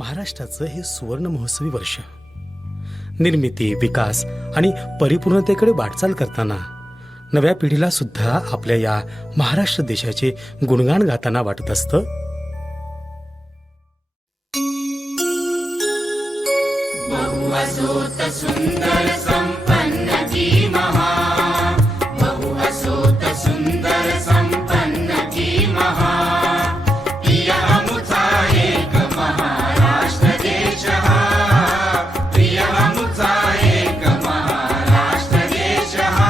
महाराष्ट्राचं हे सुवर्ण महोत्सवी वर्ष निर्मिती, विकास आणि परिपूर्णतेकडे वाटचाल करताना नव्या पिढीला सुद्धा आपल्या या महाराष्ट्र देशाचे गुणगान गाताना वाटत असतं. बहुअसूत सुंदर संपन्न की महा, बहुअसूत सुंदर संपन्न की महा, प्रिय अमुचा एक महाराष्ट्र देश हा, प्रिय अमुचा एक महाराष्ट्र देश हा.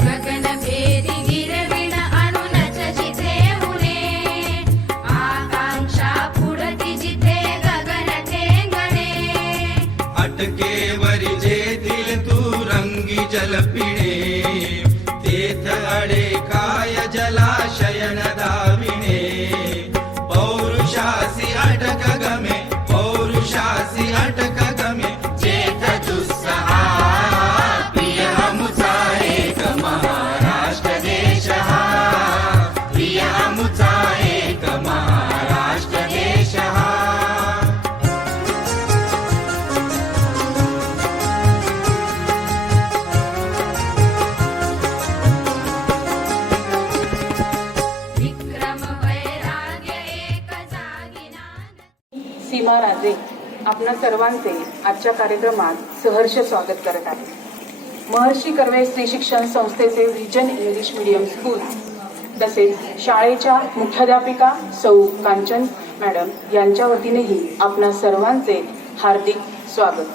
गगनभेदी गिरविण अनुनच जिथे उरे, आकांक्षा पुढती जिथे गगन ठेंगणे. अटकेवरी जेथील तू रंगी जल पिणे, तेथ अडे काय जलाशयन दाविणे. पौरुषासी अटक गमे, पौरुषासी अटक गमे, जेथ दुस्सहा, प्रिय अमुचा एक महाराष्ट्र देश हा, प्रिय अमुचा एक महाराष्ट्र देश हा. विक्रम वैराग्य एक जागी नांद. सीमा राजे आपणा सर्वांचे आजच्या कार्यक्रमात सहर्ष स्वागत करत आहे. महर्षी कर्वे स्त्री शिक्षण संस्थेचे व्हिजन इंग्लिश मीडियम स्कूल तसेच शाळेच्या मुख्याध्यापिका सौ कांचन मॅडम यांच्या वतीनेही आपणा सर्वांचे हार्दिक स्वागत.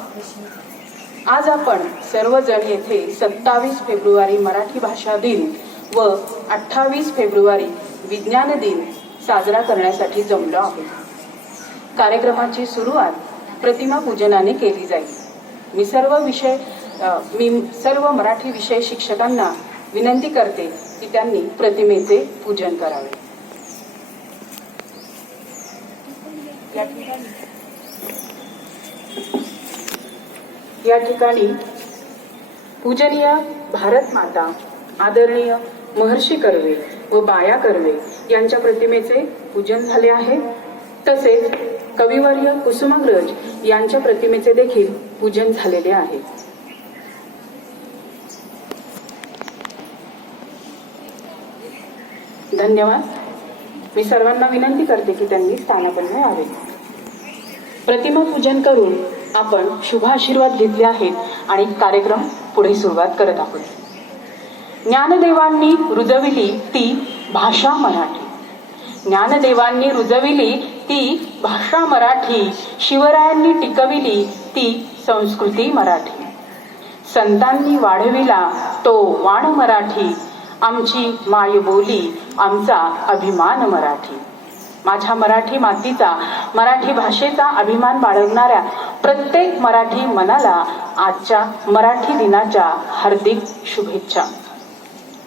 आज आपण सर्वजण येथे 27 फेब्रुवारी मराठी भाषा दिन व 28 फेब्रुवारी विज्ञान दिन साजरा करण्यासाठी जमलो आहोत. कार्यक्रमाची सुरुवात प्रतिमा पूजनाने केली जाईल. मी सर्व मराठी विषय शिक्षकांना विनंती करते की त्यांनी प्रतिमेचे पूजन करावे. या ठिकाणी पूजनीय भारत माता आदरणीय महर्षी कर्वे व बाया कर्वे यांच्या प्रतिमेचे पूजन झाले आहे. तसेच कविवर्य कुसुमाग्रज यांच्या प्रतिमेचे देखील पूजन झालेले आहे. धन्यवाद. मी सर्वांना विनंती करते की त्यांनी स्थानापन्न यावे. प्रतिमा पूजन करून आपण शुभ आशीर्वाद घेतले आहेत आणि कार्यक्रम पुढे सुरुवात करत आहोत. ज्ञानदेवांनी रुजविली ती भाषा मराठी, ज्ञानदेवांनी रुजविली ती भाषा मराठी, शिवरायांनी टिकविली ती संस्कृती मराठी. संतांनी वाढविला तो वाण मराठी, आमची मायबोली आमचा अभिमान मराठी. माझ्या मराठी मातीचा, मराठी भाषेचा अभिमान बाळगणाऱ्या प्रत्येक मराठी मनाला आजच्या मराठी दिनाच्या हार्दिक शुभेच्छा.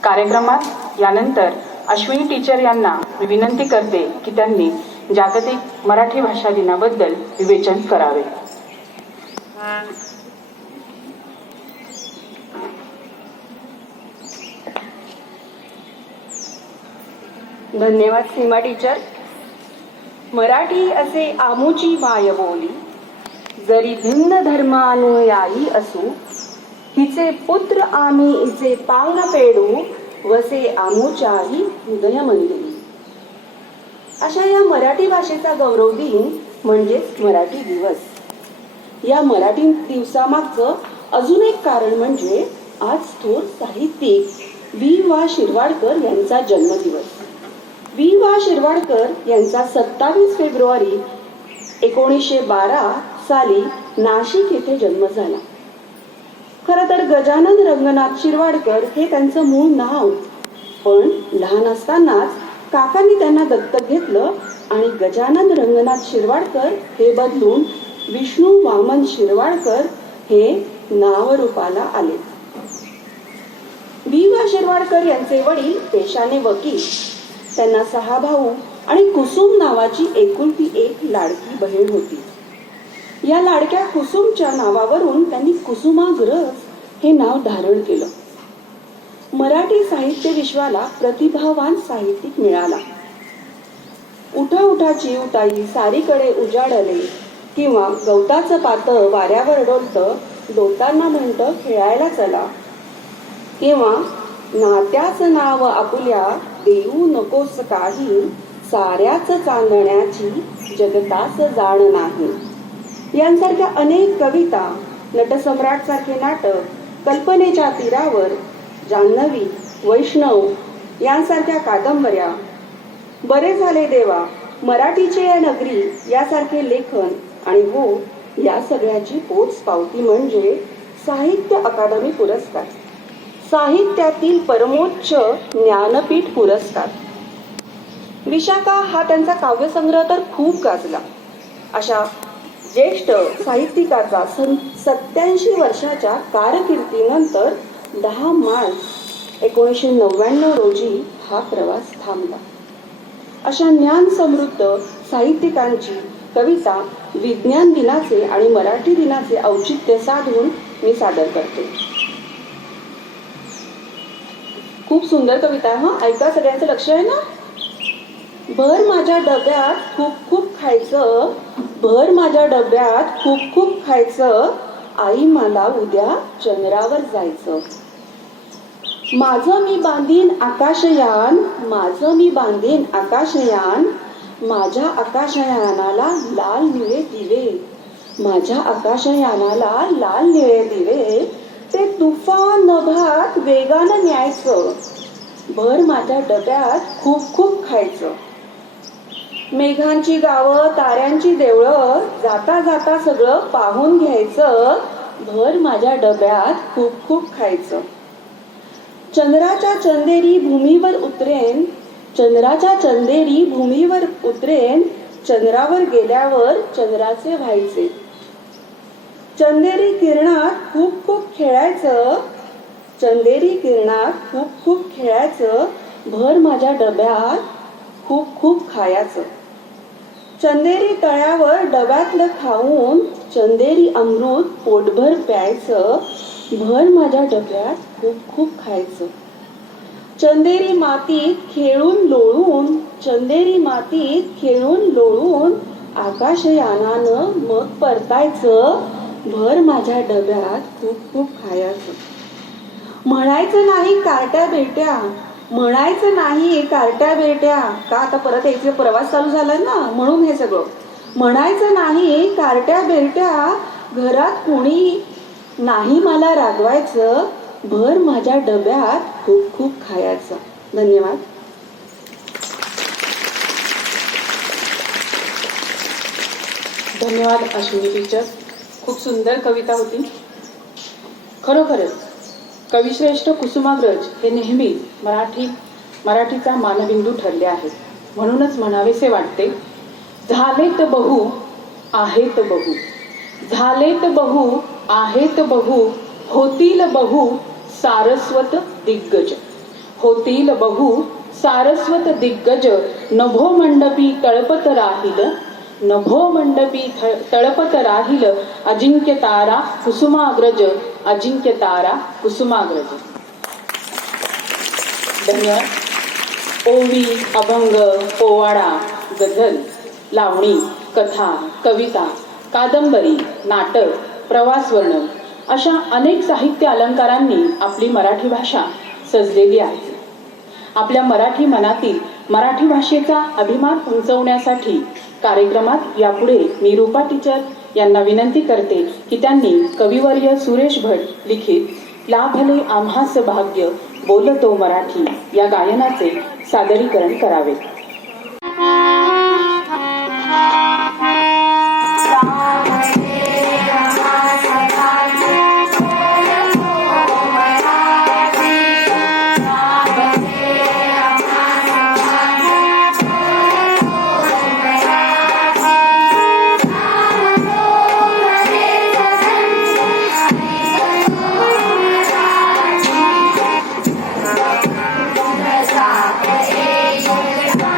कार्यक्रमात यानंतर अश्विनी टीचर यांना मी विनंती करते की त्यांनी जागतिक मराठी भाषा दिनाबद्दल विवेचन करावे. धन्यवाद सीमा टीचर. मराठी असे आमुची मायबोली, जरी भिन्न धर्मानुयायी असू, हिचे पुत्र आम्ही हिचे पांग पेडू, वसे आमुच्याही हृदय मंदिरी. अशा या मराठी भाषेचा गौरव दिन म्हणजेच मराठी दिवस. या मराठी दिवसामागचं अजून एक कारण म्हणजे आज थोर साहित्यिक वी.वा. शिरवाडकर यांचा जन्मदिवस. वी.वा. शिरवाडकर यांचा 27 फेब्रुवारी 1912 साली नाशिक येथे जन्म झाला. खरं तर गजानन रंगनाथ शिरवाडकर हे त्यांचं मूळ नाव, पण लहान असतानाच काकांनी त्यांना दत्तक घेतलं आणि गजानन रंगनाथ शिरवाडकर हे बदलून विष्णू वामन शिरवाडकर हे नावरूपाला आले. वी.वा. शिरवाडकर यांचे वडील पेशाने वकील. त्यांना 6 भाऊ आणि कुसुम नावाची एकुलती एक लाडकी बहीण होती. या लाडक्या कुसुमच्या नावावरून त्यांनी कुसुमाग्रज हे नाव धारण केलं. मराठी साहित्य विश्वाला प्रतिभावान साहित्यिक मिळाला. उठा उठा चिवताई सारीकडे उजाडले किंवा गवताचं पातळ वाऱ्यावर डोलतं डोलताना म्हणतं खेळायला चला किंवा नात्याचं नाव आपुल्या देऊ नकोस काही साऱ्याच चांदण्याची जगताच जाण नाही यांसारख्या अनेक कविता, नटसम्राट सारखे नाटक, कल्पनेच्या तीरावर, जान्हवी, वैष्णव यांसारख्या कादंबऱ्या, बरे झाले देवा, मराठीचे या नगरी यासारखे लेखन आणि हो या सगळ्याची पोचपावती म्हणजे साहित्य अकादमी पुरस्कार, साहित्यातील परमोच्च ज्ञानपीठ पुरस्कार. विशाखा हा त्यांचा काव्यसंग्रह तर खूप गाजला. अशा ज्येष्ठ साहित्यिकाचा 87 वर्षाच्या कारकिर्दीनंतर 10 मार्च 1999 रोजी हा प्रवास थांबला. अशा ज्ञान समृद्ध साहित्यिकांची कविता विज्ञान दिनाचे आणि मराठी दिनाचे औचित्य साधून मी सादर करते. खूप सुंदर कविता आहे हा, ऐका, सगळ्यांचं लक्ष आहे ना. भर माझ्या डब्यात खूप खूप खायचं, भर माझ्या डब्यात खूप खूप खायचं, आई मला उद्या चंद्रावर जायचं. माझं मी बांधीन आकाशयान, माझं मी बांधीन आकाशयान, माझ्या आकाशयानाला लाल निळे दिवे, माझ्या आकाशयानाला लाल निळे दिवे, ते तुफान नभात वेगानं न्यायचं, भर माझ्या डब्यात खूप खूप खायचं. मेघांची गावं, ताऱ्यांची देवळं, जाता जाता सगळं पाहून घ्यायचं, भर माझ्या डब्यात खूप खूप खायचं. चंद्राच्या चंदेरी भूमीवर उतरेन, चंद्राच्या चंदेरी भूमीवर उतरेन, चंद्रावर गेल्यावर चंद्राचे व्हायचे. चंदेरी किरणात खूप खूप खेळायचं, चंदेरी किरणात खूप खूप खेळायचं, भर माझ्या डब्यात खूप खूप खायचं. चंदेरी तळ्यावर डब्यातलं खाऊन चंदेरी अमृत पोटभर प्यायचं, भर माझ्या डब्यात खूप खूप खायचं. चंदेरी मातीत खेळून लोळून, चंदेरी मातीत खेळून लोळून, आकाशयानानं मग परतायचं, भर माझ्या डब्यात खूप खूप खायचं. म्हणायचं नाही कार्ट्या बेट्या, म्हणायचं नाही कार्ट्या बेट्या, का आता परत यायचा प्रवास चालू झाला ना म्हणून हे सगळं. म्हणायचं नाही कार्ट्या बेट्या, घरात कोणी नाही मला रागवायचं, भर माझ्या डब्यात खूप खूप खायचं. धन्यवाद. धन्यवाद अश्विनी टीचर. खूप सुंदर कविता होती. खरोखरच कविश्रेष्ठ कुसुमाग्रज हे नेहमी मराठीचा मानबिंदू ठरले आहेत. म्हणूनच म्हणावेसे वाटते, झालेत बहु आहेत बहु, झालेत बहु आहेत बहु, होतील बहु सारस्वत दिग्गज, होतील बहु सारस्वत दिग्गज, नभो मंडपी तळपत राहील, नभो मंडपी तळपत राहील, अजिंक्य तारा कुसुमाग्रज, अजिंक्य तारा कुसुमाग्रज. धन्यवाद. ओवी, अभंग, पोवाडा, गझल, लावणी, कथा, कविता, कादंबरी, नाटक, प्रवास वर्णन अशा अनेक साहित्य अलंकारांनी आपली मराठी भाषा सजलेली आहे. आपल्या मराठी मनातील मराठी भाषेचा अभिमान उंचवण्यासाठी कार्यक्रमात यापुढे मी रूपा टीचर यांना विनंती करते की त्यांनी कविवर्य सुरेश भट लिखित लाभले आम्हास भाग्य बोलतो मराठी या गायनाचे सादरीकरण करावे. Thank you.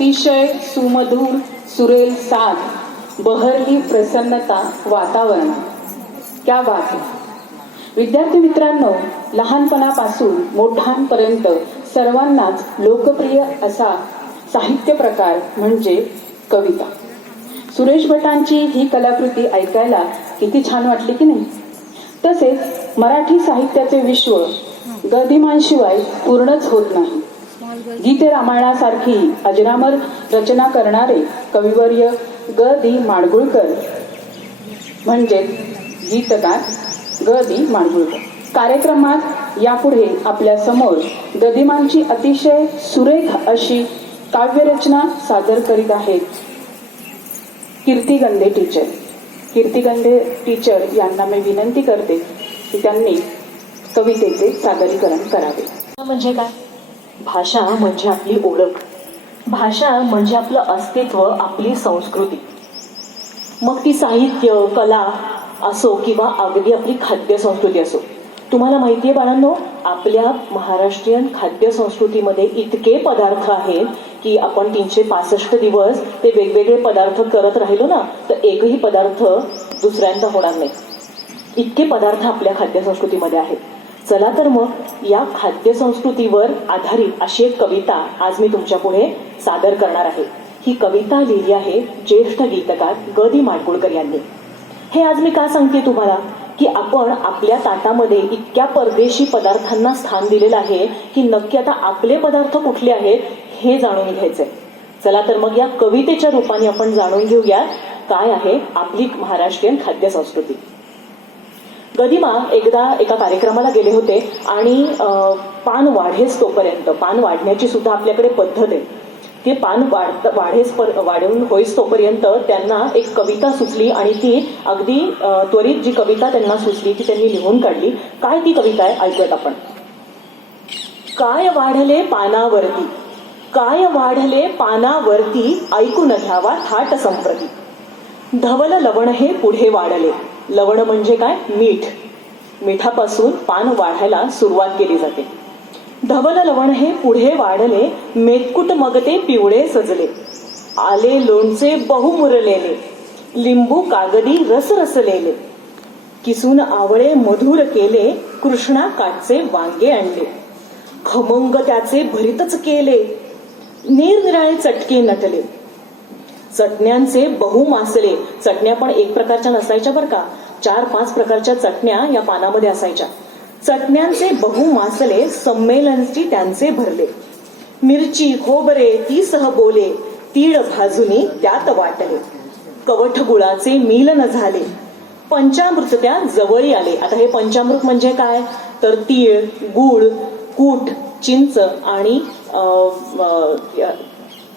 अतिशय सुमधुर सुरेल साथ बहरली प्रसन्नता वातावरण. क्या बात आहे. विद्यार्थी मित्रांनो, लहानपणापासून मोठ्यांपर्यंत सर्वांनाच लोकप्रिय असा साहित्य प्रकार म्हणजे कविता. सुरेश भटांची ही कलाकृती ऐकायला किती छान वाटली की नाही. तसेच मराठी साहित्याचे विश्व गदिमांशिवाय पूर्णच होत नाही. गीते रामायणासारखी अजरामर रचना करणारे कविवर्य ग दि माडगुळकर म्हणजे गीतकार ग दि माडगुळकर कार्यक्रमात यापुढे आपल्या समोर गदिमांची अतिशय सुरेख अशी काव्यरचना सादर करीत आहेत कीर्तिगंधे टीचर. कीर्तिगंधे टीचर यांना मी विनंती करते की त्यांनी कवितेचे सादरीकरण करावे. म्हणजे काय? भाषा म्हणजे आपली ओळख. भाषा म्हणजे आपलं अस्तित्व, आपली संस्कृती. मग ती साहित्य, कला असो किंवा अगदी आपली खाद्य संस्कृती असो. तुम्हाला माहिती आहे बाळांनो, आपल्या महाराष्ट्रीयन खाद्य संस्कृतीमध्ये इतके पदार्थ आहेत की आपण 365 दिवस ते वेगवेगळे पदार्थ करत राहिलो ना तर एकही पदार्थ दुसऱ्यांदा होणार नाही. इतके पदार्थ आपल्या खाद्य संस्कृतीमध्ये आहेत. चला तर मग या खाद्य संस्कृतीवर आधारित अशी एक कविता आज मी तुमच्या पुढे सादर करणार आहे. ही कविता लिहिली आहे ज्येष्ठ गीतकार ग दि माडगुळकर यांनी. हे आज मी का सांगते तुम्हाला की आपण आपल्या ताटामध्ये इतक्या परदेशी पदार्थांना स्थान दिलेलं आहे की नक्की आता आपले पदार्थ कुठले आहेत हे जाणून घ्यायचंय. चला तर मग या कवितेच्या रूपाने आपण जाणून घेऊया काय आहे आपली महाराष्ट्रीयन खाद्य संस्कृती. गदिमा एकदा एका कार्यक्रमाला गेले होते आणि पान वाढेस तोपर्यंत, पान वाढण्याची सुद्धा आपल्याकडे पद्धत आहे, ते पान वाढून होईस तोपर्यंत त्यांना एक कविता सुचली आणि ती अगदी त्वरित जी कविता त्यांना सुचली ती त्यांनी लिहून काढली. काय ती कविता आहे ऐकूयात आपण. काय वाढले पानावरती, काय वाढले पानावरती, ऐकून घ्यावा थाट संप्रती. धवल लवण हे पुढे वाढले. लवण म्हणजे काय? मीठ. मिठापासून पान वाढायला सुरुवात केली जाते. धवल लवण हे पुढे वाढले, मेतकुट मग ते पिवळे सजले. आले लोणचे बहुमुरलेले, लिंबू कागदी रस रसलेले. किसून आवळे मधुर केले, कृष्णा काटचे वांगे आणले. खमंग त्याचे भरीतच केले, निरनिराळे चटके नटले. चटण्यांचे बहुमासले. चटण्या पण एक प्रकारच्या नसायच्या बरं का, 4-5 प्रकारच्या चटण्या या पानामध्ये असायच्या. चटण्यांचे बहुमासले, संमेलनची त्यांचे भरले. मिरची खोबरे ती सह बोले, तीळ भाजुनी त्यात वाटले. कवठ गुळाचे मिलन झाले, पंचामृत त्या जवळी आले. आता हे पंचामृत म्हणजे काय तर तीळ, गुळ, कूट, चिंच आणि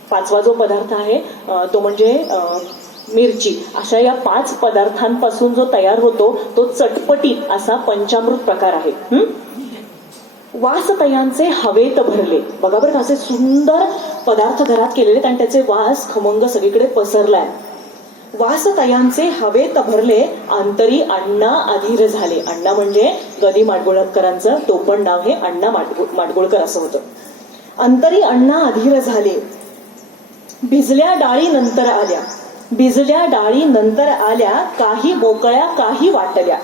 5वा जो पदार्थ आहे तो म्हणजे मिरची. अशा या 5 पदार्थांपासून जो तयार होतो तो चटपटीत असा पंचामृत प्रकार आहे. वासतयांचे हवेत भरले. बघा बरं असे सुंदर पदार्थ घरात केलेले आणि त्याचे वास खमंग सगळीकडे पसरलाय. वासतयांचे हवेत भरले, अंतरी अण्णा अधीर झाले. अण्णा म्हणजे ग दि माडगुळकरांचं टोपण नाव हे अण्णा माडगुळकर असं होतं. अंतरी अण्णा अधीर झाले. भिजल्या डाळी नंतर आल्या, भिजल्या डाळी नंतर आल्या. काही मोकळ्या काही वाटल्या,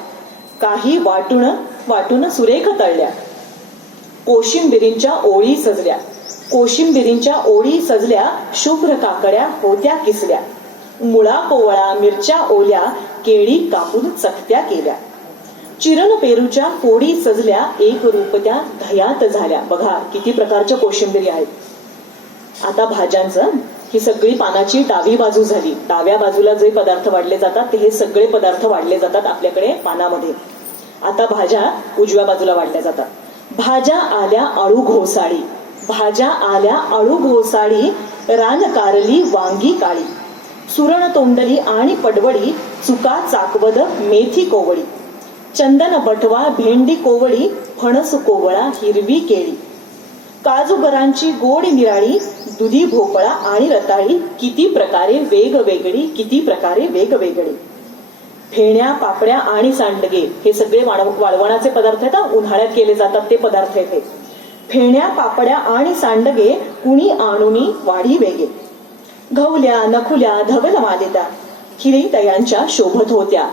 काही वाटून सुरेख तळल्या. कोशिंबिरींच्या ओळी सजल्या, कोशिंबिरींच्या ओळी सजल्या. शुभ्र काकड्या होत्या किसल्या. मुळा कोवळा मिरच्या ओल्या, केळी कापून चकत्या केल्या. चिरण पेरूच्या फोडी सजल्या, एक रूप त्या दह्यात झाल्या. बघा किती प्रकारच्या कोशिंबिरी आहेत. आता भाज्यांचं, ही सगळी पानाची डावी बाजू झाली. डाव्या बाजूला जे पदार्थ वाढले जातात ते हे सगळे पदार्थ वाढले जातात आपल्याकडे पानामध्ये. आता भाज्या उजव्या बाजूला वाढल्या जातात. भाज्या आल्या आळू घोसाळी, भाज्या आल्या आळू घोसाळी. रान कारली वांगी काळी, सुरण तोंडली आणि पडवळी. चुका चाकवद मेथी कोवळी. चंदन बटवा भेंडी कोवळी. फणस कोवळा हिरवी केळी. काजूगरांची गोड निराळी. दुधी भोपळा आणि रताळी. किती प्रकारे वेगवेगळी, किती प्रकारे वेगवेगळी. फेण्या पापड्या आणि सांडगे. हे सगळे वाळवणाचे पदार्थ आहेत, उन्हाळ्यात केले जातात ते पदार्थ आहेत. फेण्या पापड्या आणि सांडगे कुणी आणुनी वाढी वेगे. गवल्या नखुल्या धवल मालिता खिरी तयांच्या शोभत होत्या.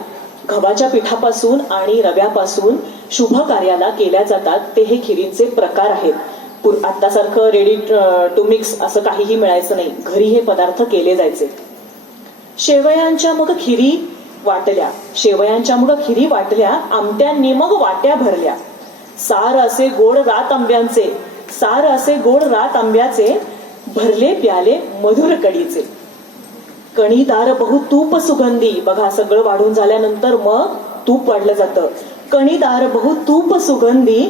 गव्हाच्या पिठापासून आणि रव्यापासून शुभ कार्याला केल्या जातात ते हे खिरींचे प्रकार आहेत. आत्तासारखं रेडी टू मिक्स असं काहीही मिळायचं नाही. घरी हे पदार्थ केले जायचे. शेवयांच्या मग खिरी वाटल्या, शेवयांच्या मग खिरी वाटल्या, आमट्यांनी मग वाट्या भरल्या. सार असे गोड रात आंब्यांचे, सार असे गोड रात आंब्याचे, भरले प्याले मधुर कडीचे. कणीदार बहु तूप सुगंधी, बघा सगळं वाढून झाल्यानंतर मग तूप वाढलं जातं. कणीदार बहु तूप सुगंधी,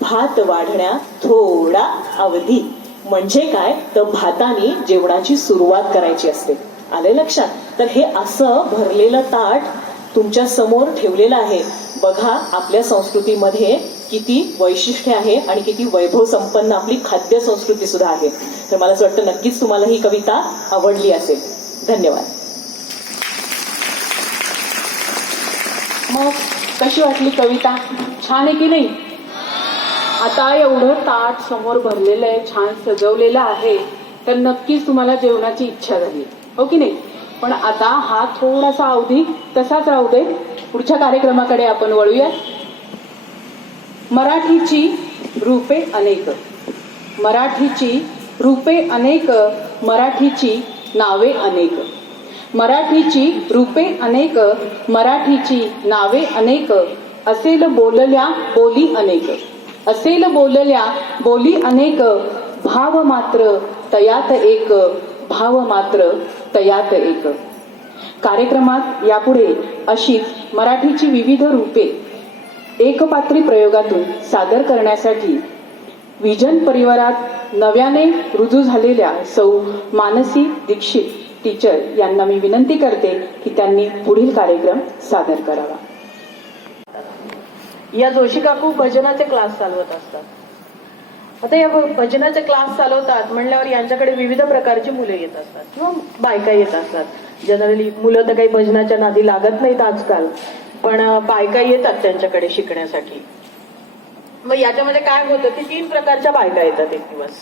भात वाढण्या थोडा अवधी. म्हणजे काय तर भाताने जेवणाची सुरुवात करायची असते. आले लक्षात? तर हे असं भरलेलं ताट तुमच्या समोर ठेवलेलं आहे. बघा आपल्या संस्कृतीमध्ये किती वैशिष्ट्य आहे आणि किती वैभव संपन्न आपली खाद्य संस्कृती सुद्धा आहे. तर मला असं वाटतं नक्कीच तुम्हाला ही कविता आवडली असेल. धन्यवाद. मग कशी वाटली कविता? छान आहे की नाही? आता एवढं ताट समोर भरलेलं आहे, छान सजवलेलं आहे, तर नक्कीच तुम्हाला जेवणाची इच्छा झाली, हो की नाही? पण आता हा थोडासा अवधी तसाच राहू दे. पुढच्या कार्यक्रमाकडे आपण वळूया. मराठीची रूपे अनेक, मराठीची रूपे अनेक, मराठीची नावे अनेक. मराठीची रूपे अनेक, मराठीची नावे अनेक. असेल बोलल्या बोली अनेक, असेल बोलल्या बोली अनेक. भाव मात्र तयात एक, भाव मात्र तयात एक. कार्यक्रमात यापुढे अशीच मराठीची विविध रूपे एकपात्री प्रयोगातून सादर करण्यासाठी विजन परिवारात नव्याने रुजू झालेल्या सौ मानसी दीक्षित टीचर यांना मी विनंती करते की त्यांनी पुढील कार्यक्रम सादर करावा. या जोशी काकू भजनाचे क्लास चालवत असतात. आता या भजनाचे क्लास चालवतात म्हणल्यावर यांच्याकडे विविध प्रकारची मुलं येत असतात किंवा बायका येत असतात. जनरली मुलं तर काही भजनाच्या नादी लागत नाहीत आजकाल, पण बायका येतात त्यांच्याकडे शिकण्यासाठी. मग याच्यामध्ये काय होतं की 3 प्रकारच्या बायका येतात एक दिवस.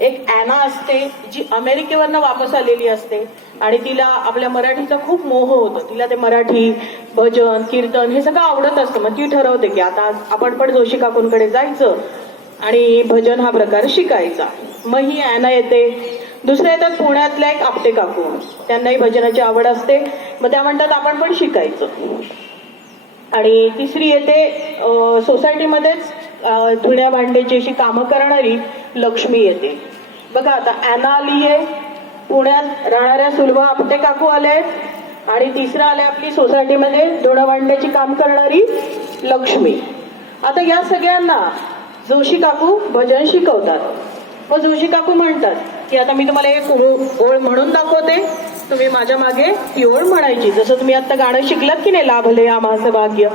एक ॲना असते जी अमेरिकेवरनं वापस आलेली असते आणि तिला आपल्या मराठीचा खूप मोह होतो. तिला ते मराठी भजन कीर्तन हे सगळं आवडत असतं. मग ती ठरवते की आता आपण पण जोशी काकूंकडे जायचं आणि भजन हा प्रकार शिकायचा. मग ही ॲना येते. दुसऱ्या येतात पुण्यातल्या एक आपटे काकू, त्यांनाही भजनाची आवड असते. मग त्या म्हणतात आपण पण शिकायचं. आणि तिसरी येते सोसायटीमध्येच धुण्या भांड्याची अशी कामं करणारी लक्ष्मी येते. बघा आता ॲना आली आहे, पुण्यात राहणाऱ्या सुलभा आपटे काकू आले आहेत आणि तिसरं आले आपली सोसायटीमध्ये धुण्या भांड्याची काम करणारी लक्ष्मी. आता या सगळ्यांना जोशी काकू भजन शिकवतात. मग जोशी काकू म्हणतात की आता मी तुम्हाला एक ओळ म्हणून दाखवते, तुम्ही माझ्या मागे ती ओळ म्हणायची. जसं तुम्ही आता गाणं शिकलात की नाही लाभले आम्हाचं भाग्य,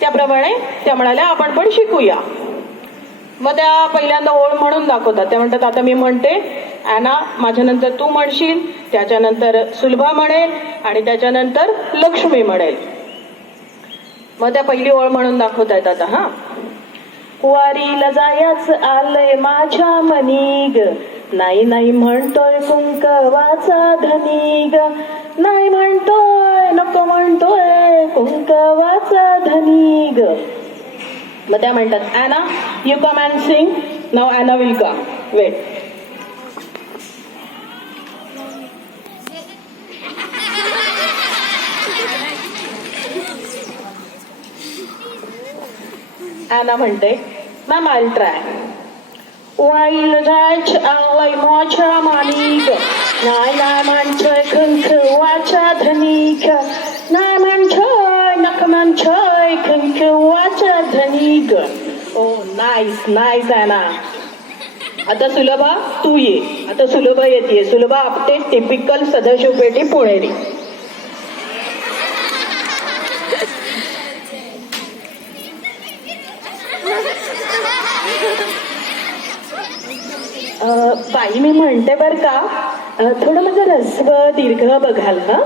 त्याप्रमाणे त्या म्हणाल्या आपण पण शिकूया. मग त्या पहिल्यांदा ओळ म्हणून दाखवतात. त्या म्हणतात आता मी म्हणते ॲना, माझ्यानंतर तू म्हणशील, त्याच्यानंतर सुलभा म्हणेल आणि त्याच्यानंतर लक्ष्मी म्हणेल. मग त्या पहिली ओळ म्हणून दाखवतायत आता. हा, वारीला जायच आलंय माझ्या मनी ग, नाही नाही म्हणतोय कुंकवाचा धनी ग, नाही म्हणतोय नको म्हणतोय कुंकवाचा धनी ग. मग त्या म्हणतात Anna you come and sing. नाव Anna will come. Wait. Anna म्हणते मॅम आय विल ट्राय. वाईला जायचं आलंय माझ्या मानी ग, नाही नाही म्हणतोय कुंकवाचा धनी ग, नाही म्हणतोय नको म्हणतोय कुंकवाचा धनी ग. ओ नाईस नाईस ॲना. आता सुलभा तू ये. आता सुलभा येते. सुलभा आपटे टिपिकल सदाशिव पेठी पुणेरी. बाई मी म्हणते बर का, थोडं माझं रस्व दीर्घ बघाल का.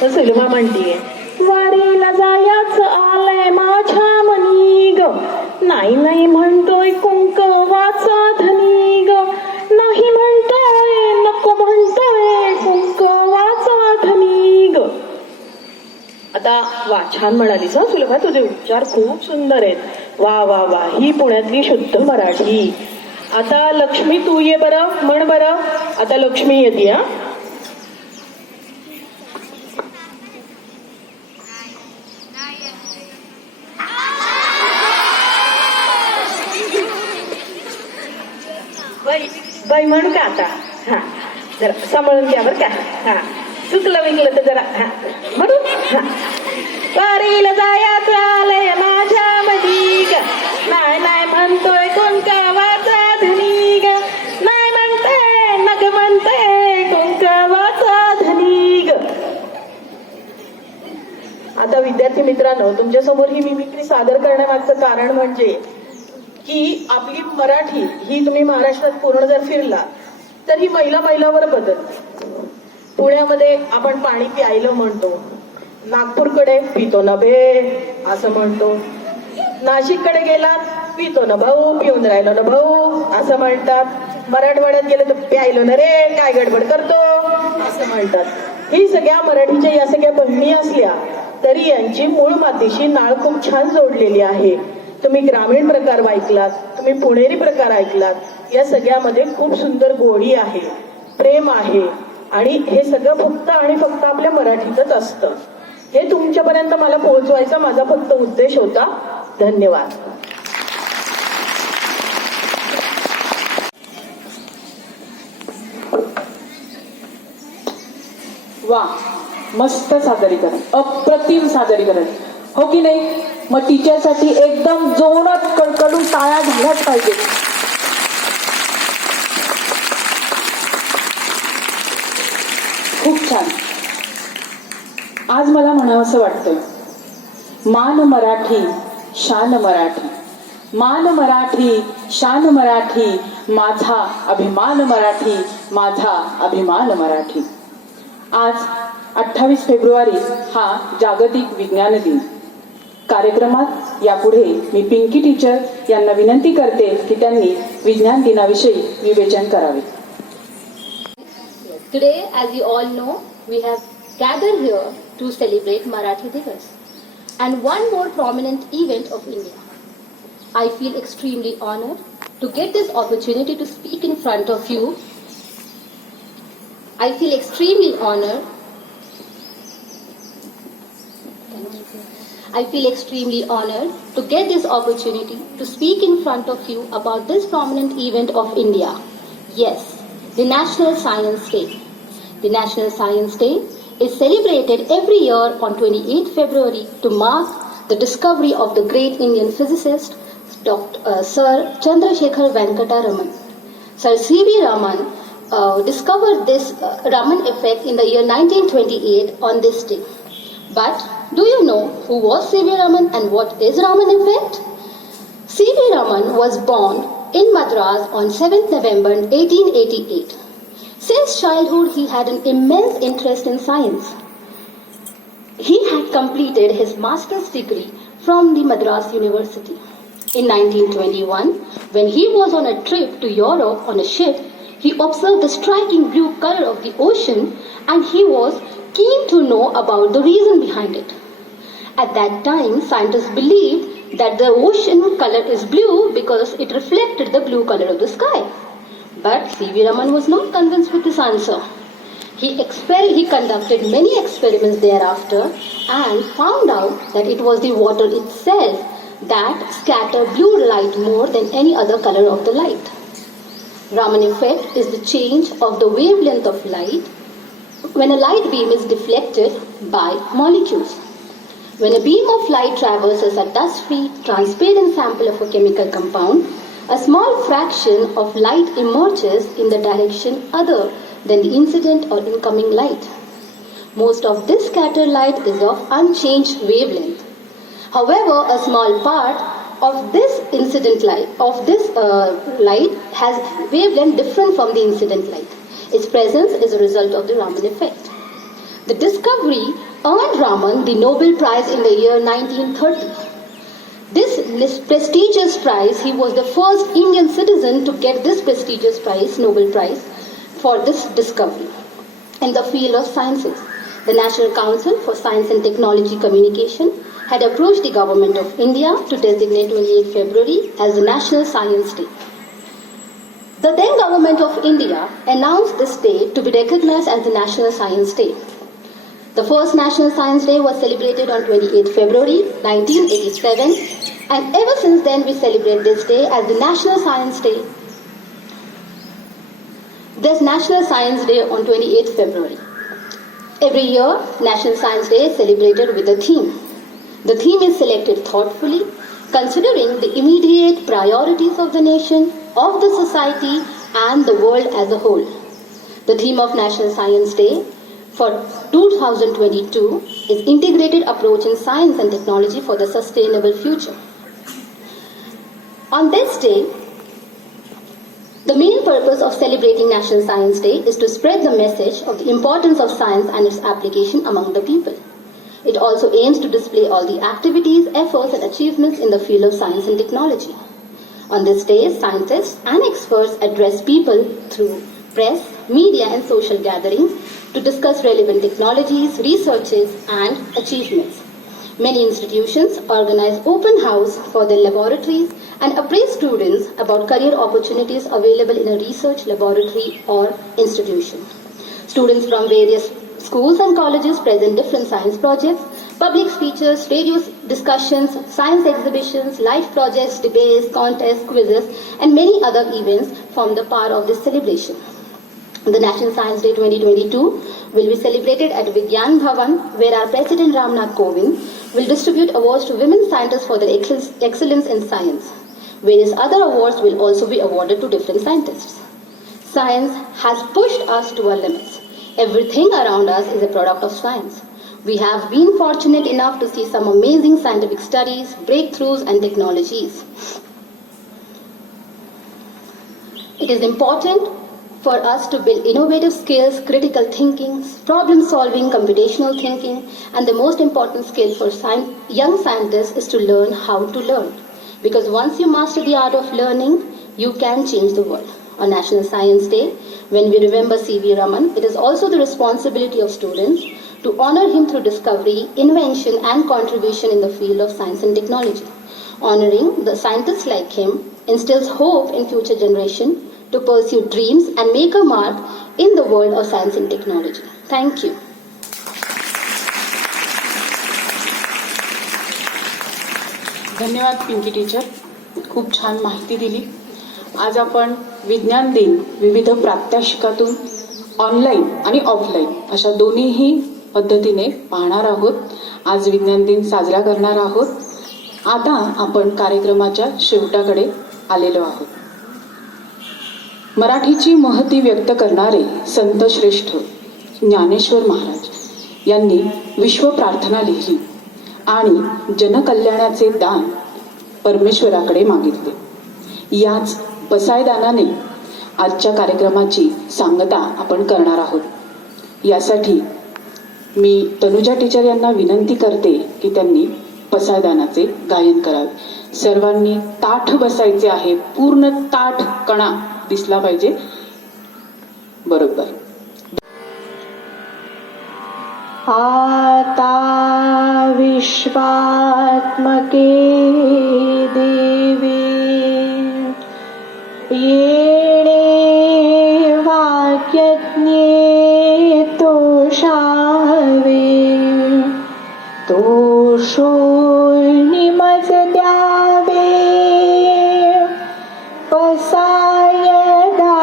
तर सुलभा म्हणतीये वारीला जायचं आलंय माझ्या मनी ग, नाही नाही म्हणतोय कुंकवाचा धनी ग, नाही म्हणतोय नको म्हणतोय आता वा छान म्हणालीस हं सुलभा, तुझे उच्चार खूप सुंदर आहेत. वा वा वा, ही पुण्यातली शुद्ध मराठी. आता लक्ष्मी तू ये बरं, म्हण बरं. आता लक्ष्मी येते हा. बाई म्हणू का आता? हा जरा सांभाळून घ्या बरं का. हा चुकलं विकलं तर जरा हा म्हणू. हा वारीला जायचं आलंय माझ्या मधी ग, नाही नाही म्हणतोय कोण गावाचा धनी ग, नाही म्हणते नग म्हणते कोण गावाचा धनी ग. आता विद्यार्थी मित्रांनो, तुमच्यासमोर ही मिमिक्री सादर करण्यामागचं कारण म्हणजे की आपली मराठी ही तुम्ही महाराष्ट्रात पूर्ण जर फिरला तर ही मैलावर बदलते. पुण्यामध्ये आपण पाणी प्यायलं म्हणतो, नागपूरकडे पितो ना बे असं म्हणतो, नाशिककडे गेलात पितो ना भाऊ, पिऊन राहिलो ना भाऊ असं म्हणतात, मराठवाड्यात गेलं तर प्यायलो ना रे, काय गडबड करतो असं म्हणतात. ही सगळ्या मराठीच्या या सगळ्या बहिणी असल्या तरी यांची मूळ मातीशी नाळ खूप छान जोडलेली आहे. तुम्ही ग्रामीण प्रकार ऐकलात, तुम्ही पुणेरी प्रकार ऐकलात, या सगळ्यामध्ये खूप सुंदर गोडी आहे, प्रेम आहे आणि हे सगळं फक्त आणि फक्त आपल्या मराठीतच असतं. हे तुमच्यापर्यंत मला पोहोचवायचा माझा फक्त उद्देश होता. धन्यवाद. वा, मस्त सादरीकरण, अप्रतिम सादरीकरण, हो की नाही? मग टीचरसाठी एकदम जोरात कडकडून टाळ्या झाल्याच पाहिजे. खूप छान. आज मला म्हणावंसं वाटतं, मान मराठी शान मराठी, मान मराठी शान मराठी, माझा अभिमान मराठी, माझा अभिमान मराठी. आज 28 फेब्रुवारी हा जागतिक विज्ञान दिन. कार्यक्रमात यापुढे मी पिंकी टीचर यांना विनंती करते की त्यांनी विज्ञान दिनाविषयी विवेचन करावे. Today, as you all know, we have gathered here to celebrate Marathi Divas and one more prominent event of India. I feel extremely honored to get this opportunity to speak in front of you. I feel extremely honored. I feel extremely honored to get this opportunity to speak in front of you about this prominent event of India. Yes, the National Science Day. The National Science Day is celebrated every year on 28 February to mark the discovery of the great Indian physicist Sir Chandrasekhar Venkata Raman. Sir C.V. Raman discovered this Raman effect in the year 1928 on this day. But do you know who was C.V. Raman and what is Raman effect? C.V. Raman was born in Madras on 7th November 1888. Since childhood, he had an immense interest in science. He had completed his master's degree from the Madras University. In 1921, when he was on a trip to Europe on a ship, he observed the striking blue color of the ocean and he was keen to know about the reason behind it. At that time, scientists believed that the ocean color is blue because it reflected the blue color of the sky. But C.V. Raman was not convinced with this answer. He conducted many experiments thereafter and found out that it was the water itself that scattered blue light more than any other color of the light. Raman effect is the change of the wavelength of light when a light beam is deflected by molecules. When a beam of light traverses a dust-free, transparent sample of a chemical compound, a small fraction of light emerges in the direction other than the incident or incoming light. Most of this scattered light is of unchanged wavelength. However, a small part of this incident light has wavelength different from the incident light. Its presence is a result of the Raman effect. The discovery earned Raman the Nobel Prize in the year 1930. This prestigious prize, he was the first Indian citizen to get this prestigious prize, Nobel Prize, for this discovery in the field of sciences. the National Council for Science and Technology Communication had approached the Government of India to designate 28 February as the National Science Day. The then Government of India announced this day to be recognized as the National Science Day. The first National Science Day was celebrated on 28 February 1987, and ever since then we celebrate this day as the National Science Day. There's National Science Day on 28 February. Every year, National Science Day is celebrated with a theme. The theme is selected thoughtfully, considering the immediate priorities of the nation, of the society, and the world as a whole. The theme of National Science Day for 2022 is Integrated Approach in Science and Technology for the Sustainable Future. On this day, the main purpose of celebrating National Science Day is to spread the message of the importance of science and its application among the people. It also aims to display all the activities, efforts, and achievements in the field of science and technology. On this day, scientists and experts address people through press, media, and social gatherings to discuss relevant technologies, researches, and achievements. Many institutions organize open house for their laboratories and appraise students about career opportunities available in a research laboratory or institution. Students from various schools and colleges present different science projects, public speeches, radio discussions, science exhibitions, live projects, debates, contests, quizzes, and many other events form the part of this celebration. The National Science Day 2022 will be celebrated at Vigyan Bhavan, where our President Ramnath Kovind will distribute awards to women scientists for their excellence in science. Various other awards will also be awarded to different scientists. Science has pushed us to our limits. Everything around us is a product of science. We have been fortunate enough to see some amazing scientific studies, breakthroughs, and technologies. It is important for us to build innovative skills, critical thinking, problem solving, computational thinking, and the most important skill for young scientists is to learn how to learn. Because once you master the art of learning, you can change the world. On National Science Day, when we remember C.V. Raman, it is also the responsibility of students to honor him through discovery, invention, and contribution in the field of science and technology. Honoring the scientists like him instills hope in future generations to pursue dreams and make a mark in the world of science and technology. Thank you. धन्यवाद Pinky teacher, खूप छान माहिती दिली. आज आपण विज्ञान दिन विविध प्रात्यक्षिकातून ऑनलाईन आणि ऑफलाईन अशा दोन्हीही पद्धतीने पाहणार आहोत. आज विज्ञान दिन साजरा करणार आहोत. आता आपण कार्यक्रमाच्या शेवटाकडे आलेलो आहोत. मराठीची महती व्यक्त करणारे संत श्रेष्ठ ज्ञानेश्वर महाराज यांनी विश्व प्रार्थना लिहिली आणि जनकल्याणाचे दान परमेश्वराकडे मागितले. याच पसायदानाने आजच्या कार्यक्रमाची सांगता आपण करणार आहोत. यासाठी मी तनुजा टीचर यांना विनंती करते की त्यांनी पसायदानाचे गायन करावे. सर्वांनी ताठ बसायचे आहे. पूर्ण ताठ कणा दिसला पाहिजे. बरोबर. आता विश्वात्मके देवी येणे वाक्यज्ञे तोषावे तोषोनी मज द्यावे पसायदा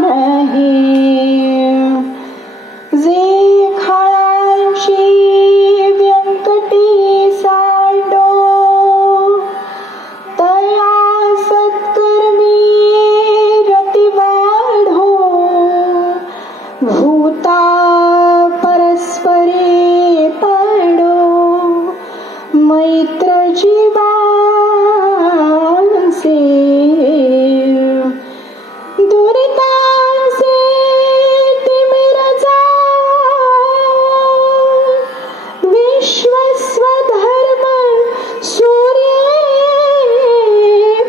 नाही जे खाळांशी व्यंकटी सांडो तया सत्कर्मी रती वाढो भूता परस्परे पडो मैत्र जीवांचे दुरितांचे तिमिर जाओ विश्वस्वधर्म सूर्ये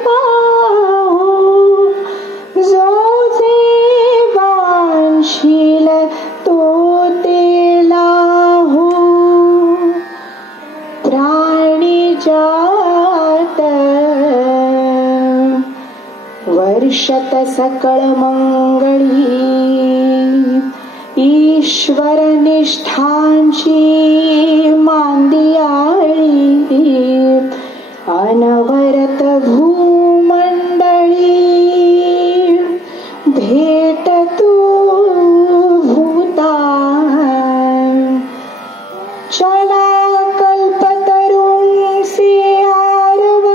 पाओ जो जे वांशील तो ते हर्षत सकळ मंगळी ईश्वर निष्ठांची मांदियाळी अनवरत भूमंडळी भेट तू भूता चला कल्पतरुंसी आरव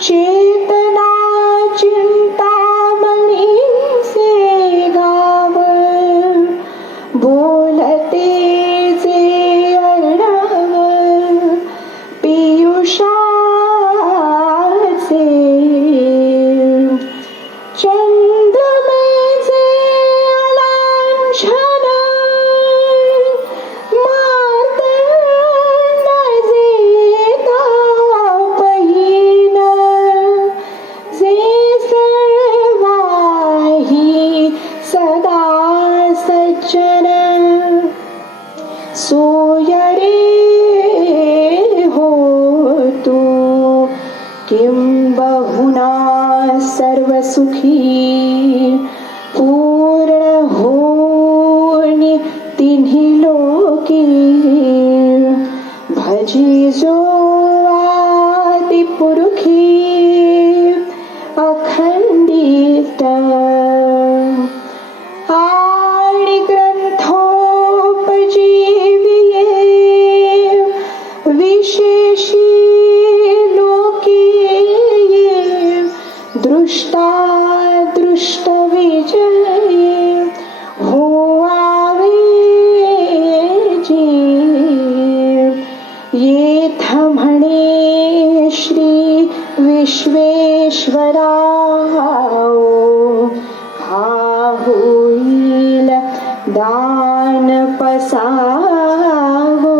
चेतना चिंतामणी से गाव बोलते जे अर्णव पियुषाचे चंद्रमेचे अलांछन मार्तंड जे तापहीन जे सर्वाही सदा सज्जन सोय रे हो तू किंबहुना सर्व सुखी पूर्ण होनी तिन्ही लोकी भजी जो आदि पुरुखी अखंडित आणि ग्रंथोपजीविये विशेषी लोकी दृष्टा दृष्ट विजय होवावे जी येथ म्हणे श्री विश्वेश्वराव हा होईल दान पसावो